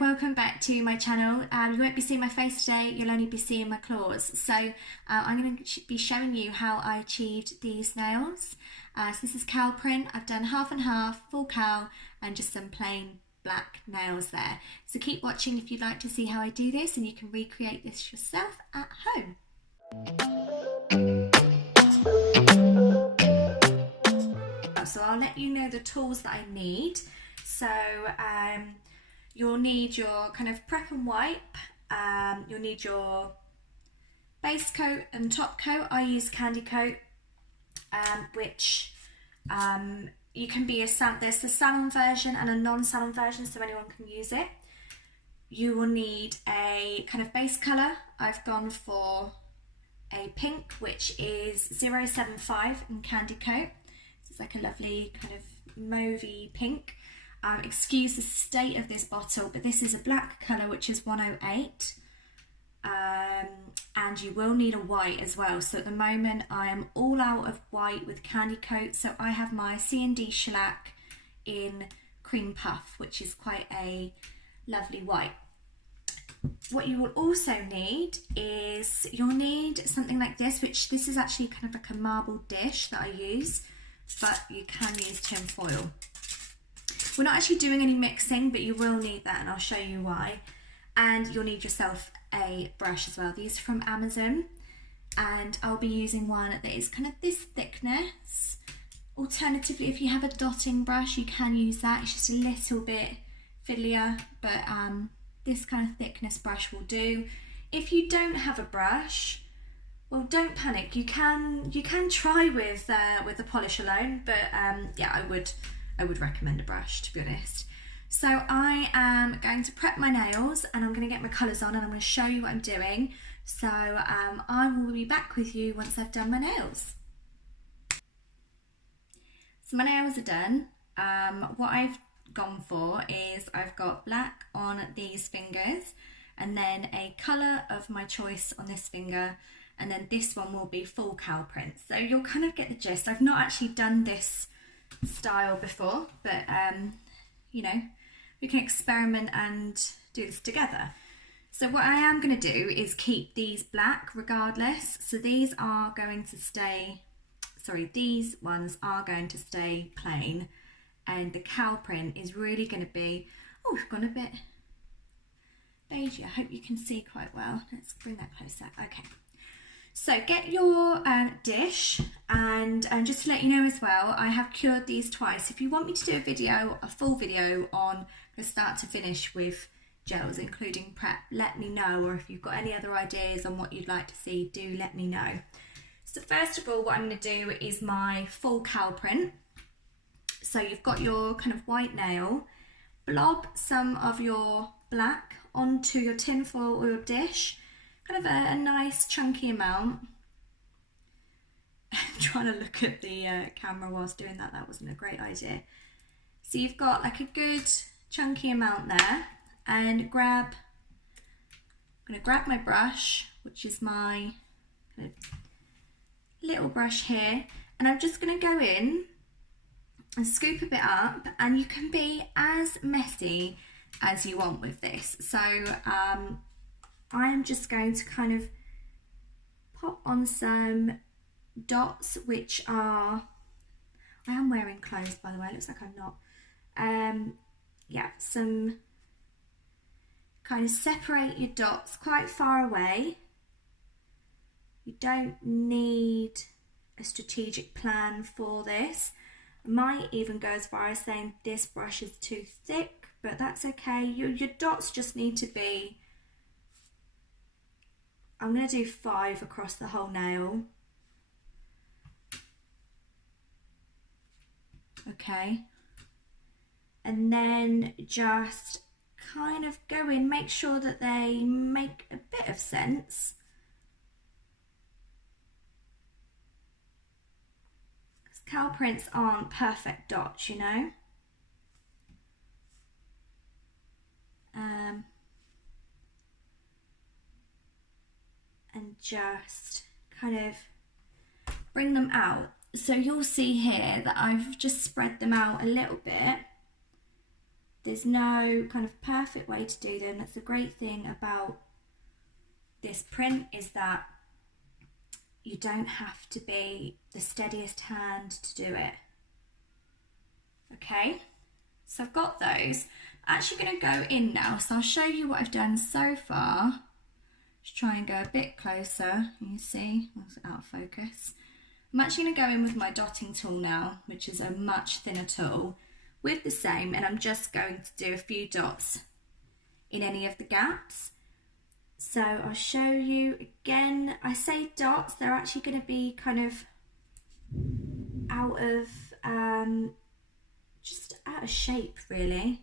welcome back to my channel. You won't be seeing my face today, you'll only be seeing my claws. So I'm going to be showing you how I achieved these nails. So this is cowl print. I've done half and half, full cowl, and just some plain black nails there. So keep watching if you'd like to see how I do this, and you can recreate this yourself at home. So I'll let you know the tools that I need. So you'll need your kind of prep and wipe, you'll need your base coat and top coat. I use candy coat, which you can be there's the salon version and a non-salon version, so anyone can use it. You will need a kind of base colour. I've gone for a pink, which is 075 in candy coat. So it's like a lovely kind of mauvey pink. Excuse the state of this bottle, but this is a black colour, which is 108, and you will need a white as well. So at the moment I am all out of white with candy coat, so I have my C&D Shellac in cream puff, which is quite a lovely white. What you will also need is, you'll need something like this, which this is actually kind of like a marble dish that I use, but you can use tin foil. We're not actually doing any mixing, but you will need that, and I'll show you why. And you'll need yourself a brush as well. These are from Amazon, and I'll be using one that is kind of this thickness. Alternatively, if you have a dotting brush, you can use that. It's just a little bit fiddlier, but this kind of thickness brush will do. If you don't have a brush, well, don't panic. You can try with the polish alone, but yeah, I would recommend a brush, to be honest. So I am going to prep my nails, and I'm going to get my colours on, and I'm going to show you what I'm doing. So I will be back with you once I've done my nails. So my nails are done. What I've gone for is I've got black on these fingers, and then a colour of my choice on this finger, and then this one will be full cowl print. So you'll kind of get the gist. I've not actually done this style before, but you know, we can experiment and do this together. So what I am going to do is keep these black regardless. So these are going to stay, these ones are going to stay plain, and the cowl print is really going to be, oh, we've gone a bit beigey. I hope you can see quite well. Let's bring that closer. Okay. So get your dish, and just to let you know as well, I have cured these twice. If you want me to do a full video on the start to finish with gels, including prep, let me know. Or if you've got any other ideas on what you'd like to see, do let me know. So first of all, what I'm going to do is my full cowl print. So you've got your kind of white nail, blob some of your black onto your tin foil or your dish. Kind of a nice chunky amount. I'm trying to look at the camera whilst doing that. That wasn't a great idea. So you've got like a good chunky amount there, and I'm going to grab my brush, which is my kind of little brush here, and I'm just going to go in and scoop a bit up, and you can be as messy as you want with this. So I am just going to kind of pop on some dots, which are, I am wearing clothes, by the way, it looks like I'm not. Yeah, some kind of separate your dots quite far away. You don't need a strategic plan for this. I might even go as far as saying this brush is too thick, but that's okay. Your dots just need to be, I'm going to do 5 across the whole nail. Okay. And then just kind of go in, make sure that they make a bit of sense. Because cowl prints aren't perfect dots, you know. And just kind of bring them out. So you'll see here that I've just spread them out a little bit, There's no kind of perfect way to do them. That's the great thing about this print, is that you don't have to be the steadiest hand to do it. Okay, so I've got those. I'm actually going to go in now, so I'll show you what I've done so far. Just try and go a bit closer. You see, I was out of focus. I'm actually going to go in with my dotting tool now, which is a much thinner tool, with the same, and I'm just going to do a few dots in any of the gaps. So I'll show you again. I say dots, they're actually going to be kind of out of just out of shape really,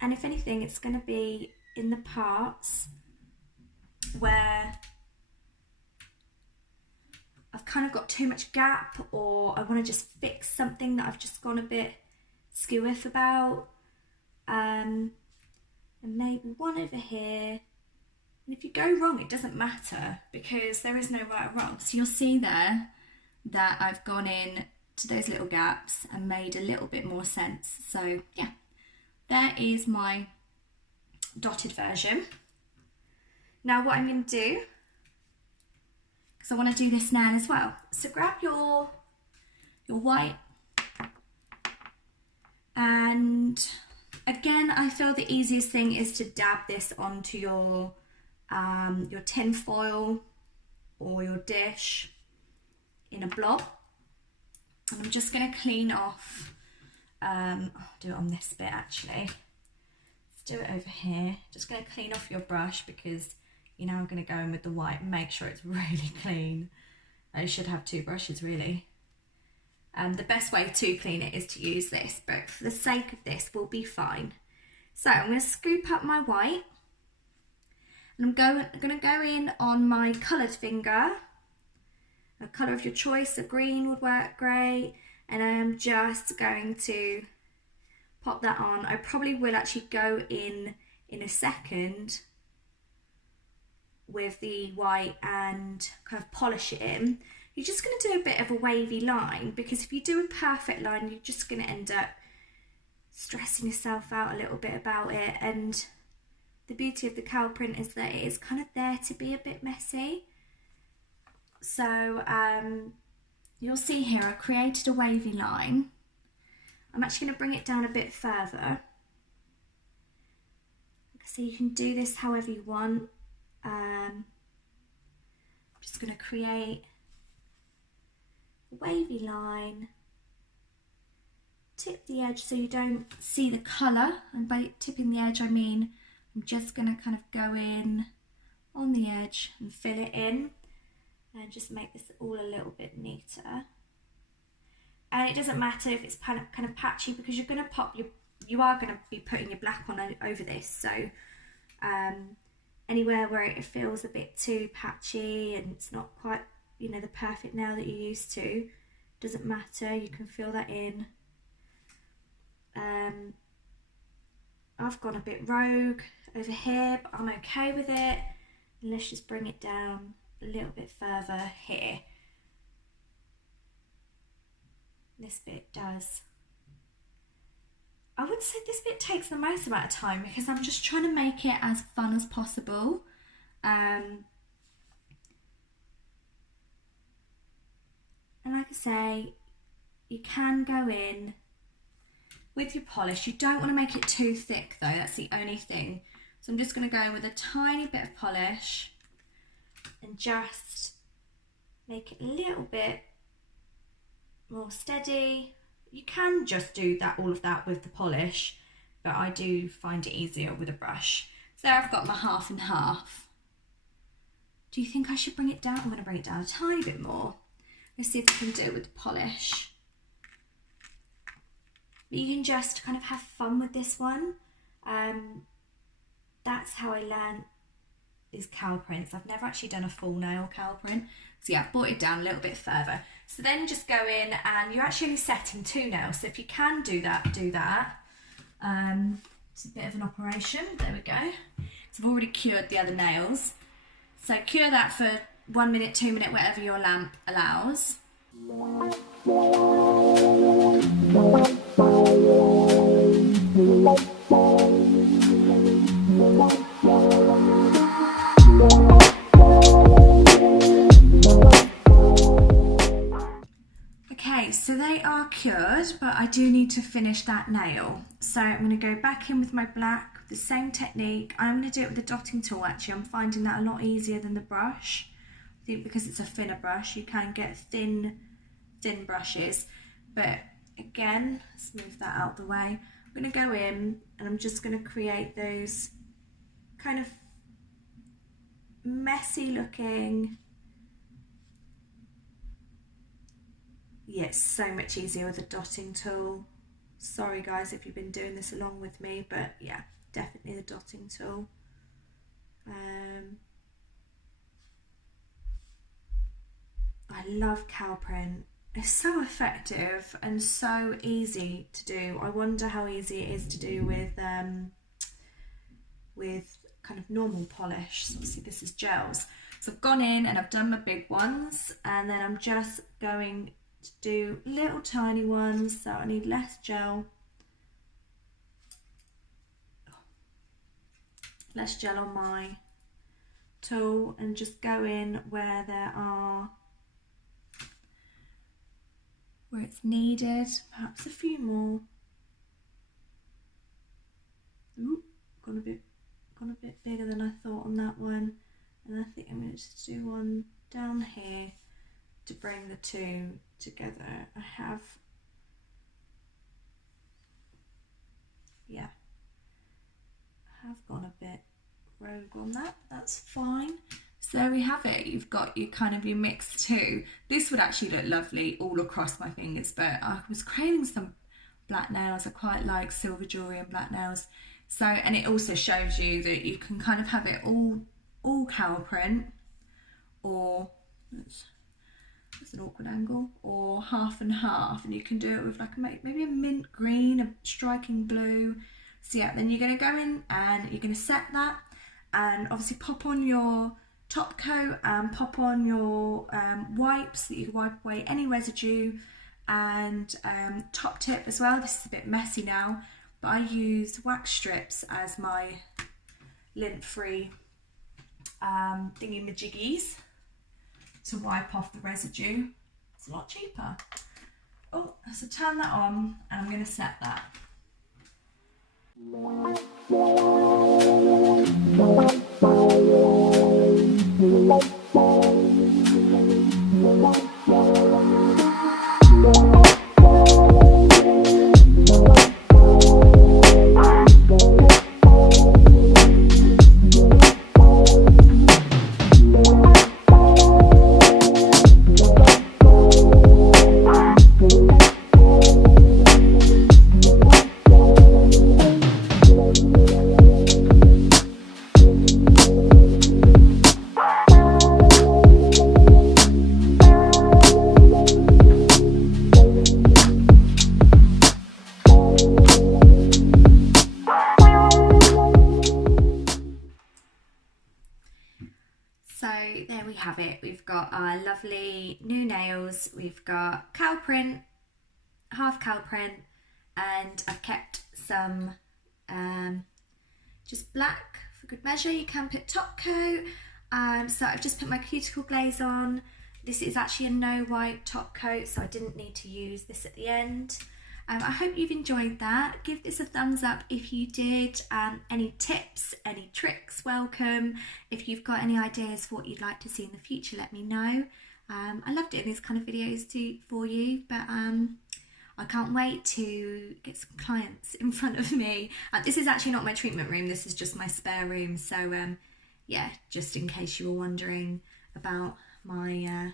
and if anything it's going to be in the parts where I've kind of got too much gap, or I want to just fix something that I've just gone a bit skew-iff about. And maybe one over here. And if you go wrong, it doesn't matter, because there is no right or wrong. So you'll see there that I've gone in to those little gaps and made a little bit more sense. So yeah, there is my dotted version. Now what I'm going to do, because I want to do this now as well. So grab your white, and again, I feel the easiest thing is to dab this onto your tin foil or your dish in a blob. And I'm just going to clean off, I'll do it on this bit actually. Let's do it over here. Just going to clean off your brush, because you know I'm going to go in with the white and make sure it's really clean. I should have two brushes really. The best way to clean it is to use this, but for the sake of this we'll be fine. So I'm going to scoop up my white, and I'm going to go in on my coloured finger. A colour of your choice, a green would work great, and I'm just going to pop that on. I probably will actually go in a second with the white and kind of polish it in. You're just going to do a bit of a wavy line, because if you do a perfect line you're just going to end up stressing yourself out a little bit about it. And the beauty of the cowl print is that it is kind of there to be a bit messy. So you'll see here I created a wavy line. I'm actually going to bring it down a bit further. So you can do this however you want. I'm just going to create a wavy line, tip the edge so you don't see the colour, and by tipping the edge I mean I'm just going to kind of go in on the edge and fill it in, and just make this all a little bit neater. And it doesn't matter if it's kind of patchy, because you're going to pop you are going to be putting your black on over this, so anywhere where it feels a bit too patchy and it's not quite, you know, the perfect nail that you're used to, doesn't matter, you can fill that in. I've gone a bit rogue over here, but I'm okay with it. And let's just bring it down a little bit further here. This bit does. I would say this bit takes the most amount of time, because I'm just trying to make it as fun as possible. And like I say, you can go in with your polish. You don't want to make it too thick though, that's the only thing. So I'm just going to go in with a tiny bit of polish and just make it a little bit more steady. You can just do that, all of that with the polish, but I do find it easier with a brush. So there I've got my half and half. Do you think I should bring it down? I'm going to bring it down a tiny bit more. Let's see if I can do it with the polish. But you can just kind of have fun with this one. That's how I learned these cowl prints. I've never actually done a full nail cowl print. So yeah, I've brought it down a little bit further. So then just go in, and you're actually only setting 2 nails. So if you can do that, do that. It's a bit of an operation. There we go. So I've already cured the other nails. So cure that for 1 minute, 2 minutes, whatever your lamp allows. Okay, so they are cured, but I do need to finish that nail. So I'm going to go back in with my black, the same technique. I'm going to do it with the dotting tool actually. I'm finding that a lot easier than the brush. I think because it's a thinner brush, you can get thin brushes. But again, let's move that out of the way. I'm going to go in and I'm just going to create those kind of messy looking. Yes, so much easier with a dotting tool. Sorry guys if you've been doing this along with me, but yeah, definitely the dotting tool. I love cow print. It's so effective and so easy to do. I wonder how easy it is to do with kind of normal polish. So obviously this is gels. So I've gone in and I've done my big ones, and then I'm just going to do little tiny ones, so I need less gel. Less gel on my tool, and just go in where it's needed, perhaps a few more. Ooh, gone a bit bigger than I thought on that one, and I think I'm going to just do one down here to bring the two together. I have gone a bit rogue on that, but that's fine. So there we have it. You've got your kind of your mix too. This would actually look lovely all across my fingers, but I was craving some black nails. I quite like silver jewellery and black nails. So, and it also shows you that you can kind of have it all cowl print, or that's an awkward angle, or half and half, and you can do it with like maybe a mint green, a striking blue. So yeah, then you're going to go in and you're going to set that, and obviously pop on your top coat and pop on your wipes so that you can wipe away any residue, and top tip as well. This is a bit messy now, but I use wax strips as my lint-free thingy-majiggies to wipe off the residue. It's a lot cheaper. Oh, so turn that on and I'm going to set that. So there we have it. We've got our lovely new nails. We've got cow print, half cow print, and I've kept some just black for good measure. You can put top coat. So I've just put my cuticle glaze on. This is actually a no wipe top coat, so I didn't need to use this at the end. I hope you've enjoyed that. Give this a thumbs up if you did. Any tips, any tricks, welcome. If you've got any ideas for what you'd like to see in the future, let me know. I love doing these kind of videos for you, but I can't wait to get some clients in front of me. This is actually not my treatment room, this is just my spare room. So yeah, just in case you were wondering about my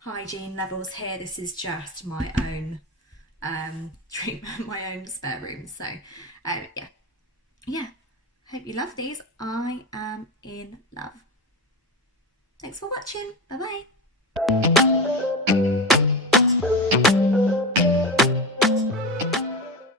hygiene levels here, this is just my own treatment, my own spare room. So yeah, hope you love these. I am in love. Thanks for watching. Bye bye.